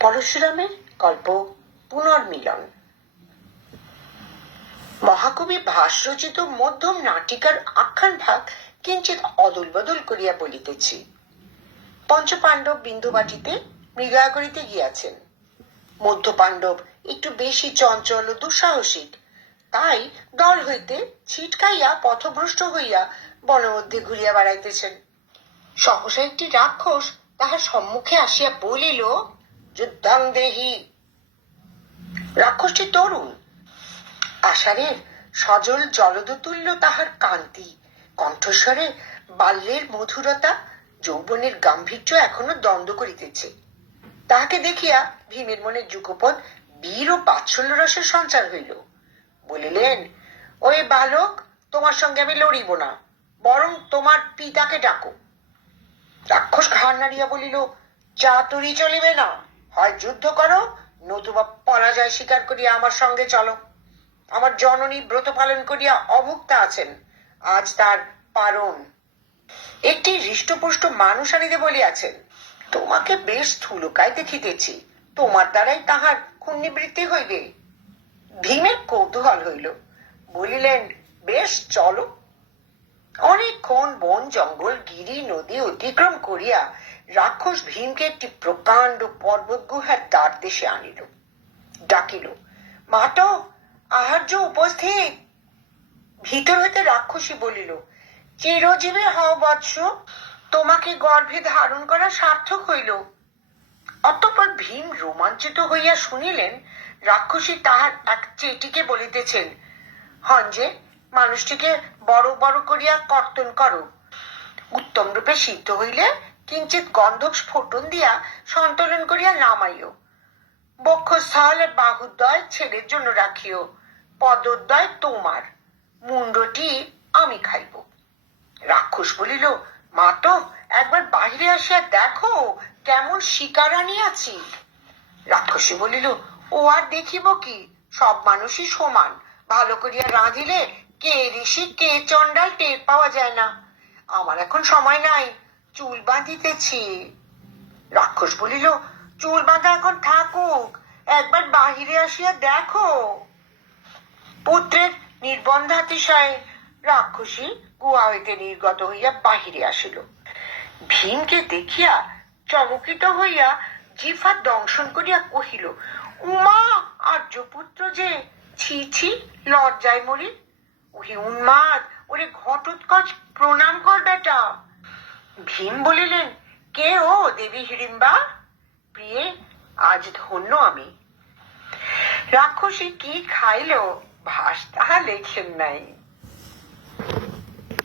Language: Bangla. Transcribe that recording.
পরশুরামের গল্প পুনর্মিলন। মহাকবি ভাষ্যরচিত মধ্যম নাটিকার আখ্যান ভাগ কিঞ্চিত অদল বদল করিয়া বলিতেছি। পঞ্চপাণ্ডব বিন্দুবাটিতে মৃগয়া করিতে গিয়াছেন। মধ্য পাণ্ডব একটু বেশি চঞ্চল ও দুঃসাহসিক, তাই দল হইতে ছিটকাইয়া পথভ্রষ্ট হইয়া বনমধ্যে ঘুরিয়া বেড়াইতেছেন। সহসা একটি রাক্ষস তাহার সম্মুখে আসিয়া বলিল, যুদ্ধং দেহি। রাক্ষসটি তরুণ, আষাঢ়ের সজল জলদতুল্য তাহার কান্তি, কণ্ঠস্বরে বাল্যের মধুরতা, যৌবনের গাম্ভীর্য এখনো দ্বন্দ্ব করিতেছে। তাহাকে দেখিয়া ভীমের মনে যুগপৎ বীর ও বাৎসল্য রসের সঞ্চার হইল। বলিলেন, ওই বালক, তোমার সঙ্গে আমি লড়িব না, বরং তোমার পিতাকে ডাকো। রাক্ষস ঘাড় নাড়িয়া বলিল, চাতুরি চলিবে না, হয় যুদ্ধ করো, নতুবা পরাজয় স্বীকার করিয়া আমার সঙ্গে চলো। আমার জননী ব্রত পালন করিয়া অভুক্তা আছেন, আজ তার পারণ। একটি হৃষ্টপুষ্ট মানুষ আনিতে বলিয়াছেন। তোমাকে বেশ স্থূলকায় দেখিতেছি, তোমার দ্বারাই তাহার ক্ষুণ্ণিবৃত্তি হইবে। ভীমের কৌতূহল হইল, বলিলেন, বেশ চলো। অনেকক্ষণ বন জঙ্গল গিরি নদী অতিক্রম করিয়া রাক্ষস ভীমকে একটি প্রকাণ্ড পর্বত গুহার দ্বার দেশে আনিল। ডাকিল, মাতো, আহার্য উপস্থিত। ভিতর হইতে রাক্ষসী বলিল, চিরজীবী হও বৎস, তোমাকে গর্ভে ধারণ করা সার্থক হইল। অতঃপর ভীম রোমাঞ্চিত হইয়া শুনিলেন রাক্ষসী তাহার এক চেটিকে বলিতেছেন, হঞ্জে, মানুষটিকে বড় বড় করিয়া কর্তন করো। উত্তম রূপে সিদ্ধ হইলে কিঞ্চিত গন্ধক স্ফোটন দিয়া সন্তরণ করিয়া নামাইও। বক্ষস্থল বাহুদ্বয় ছেলের জন্য রাখিও, পদোদ্বয় তোমার, মুন্ডটি আমি খাইব। রাক্ষস বলিল, মাতো, একবার বাহিরে আসিয়া দেখো কেমন শিকার আনিয়াছি। রাক্ষসী বলিল, ও আর দেখিব কি, সব মানুষই সমান, ভালো করিয়া রাঁধিলে কে ঋষি কে চণ্ডাল টের পাওয়া যায় না। আমার এখন সময় নাই, চুল বাঁধিতেছি। রাক্ষস বলিল, চুল বাঁধা এখন থাকুক, একবার বাহিরে আসিয়া দেখো। পুত্রের নির্বন্ধাতিশয়ে রাক্ষসী গুহা হইতে নির্গত হইয়া বাহিরে আসিল। ভীমকে দেখিয়া চমকিত হইয়া জিহ্বা দংশন করিয়া কহিল, উমা, আর্যপুত্র যে, ছি ছি, লজ্জায় মরি। ওহে উন্মাদ, ওরে ঘটোৎকচ, প্রণাম কর বেটা। ভীম বলিলেন, কে ও দেবী হিড়িম্বা? প্রিয়ে, আজ ধন্য আমি। রাক্ষসী কি খাইল ভাস তাহা লেখেন নাই।